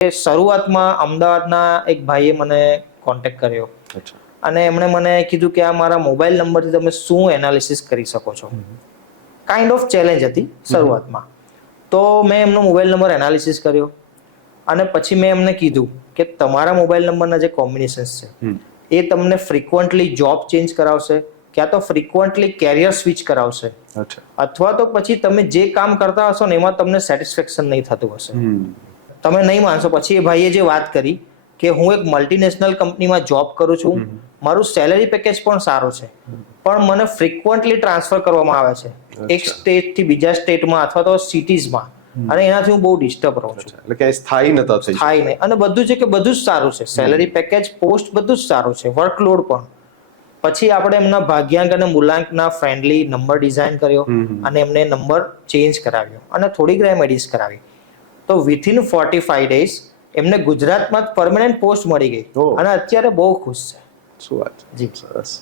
શરૂઆતમાં અમદાવાદના એક ભાઈએ મને કોન્ટેક્ટ કર્યો અને એમણે મને કીધું કે આ મારા મોબાઈલ નંબરથી તમે શું એનાલિસિસ કરી શકો છો. કાઇન્ડ ઓફ ચેલેન્જ હતી શરૂઆતમાં. તો મેં એમનો મોબાઈલ નંબર એનાલિસિસ કર્યો અને પછી મેં એમને કીધું કે તમારા મોબાઈલ નંબરના જે કોમ્બિનેશન્સ છે એ તમને ફ્રિકવન્ટલી જોબ ચેન્જ કરાવશે, ક્યાં તો ફ્રિકવન્ટલી કેરિયર સ્વિચ કરાવશે, અથવા તો પછી તમે જે કામ કરતા હશો ને એમાં તમને સેટિસ્ફેક્શન નહીં થતું હશે. તમે નહીં માનશો, પછી એ ભાઈએ જે વાત કરી કે હું એક મલ્ટીનેશનલ કંપનીમાં જોબ કરું છું, મારું સેલરી પેકેજ પણ સારું છે, પણ મને ફ્રિકવન્ટલી ટ્રાન્સફર કરવામાં આવે છે એક સ્ટેટથી બીજા સ્ટેટમાં અથવા તો સિટીઝમાં, અને એનાથી હું બહુ ડિસ્ટર્બ રહું છું. એટલે કે સ્થાયી નતા થઈ સ્થાયી નહીં. અને બધું છે કે બધું જ સારું છે, સેલરી પેકેજ, પોસ્ટ બધું જ સારું છે, વર્કલોડ પણ. પછી આપણે એમના ભાગ્યાંક અને મૂલાંકના ફ્રેન્ડલી નંબર ડિઝાઇન કર્યો અને એમને નંબર ચેન્જ કરાવ્યો અને થોડીક રેમેડીઝ કરાવી. તો વિથિન 45 ડેઝ એમને ગુજરાતમાં પરમેનન્ટ પોસ્ટ મળી ગઈ અને અત્યારે બહુ ખુશ છે. શું વાત જી. સરસ.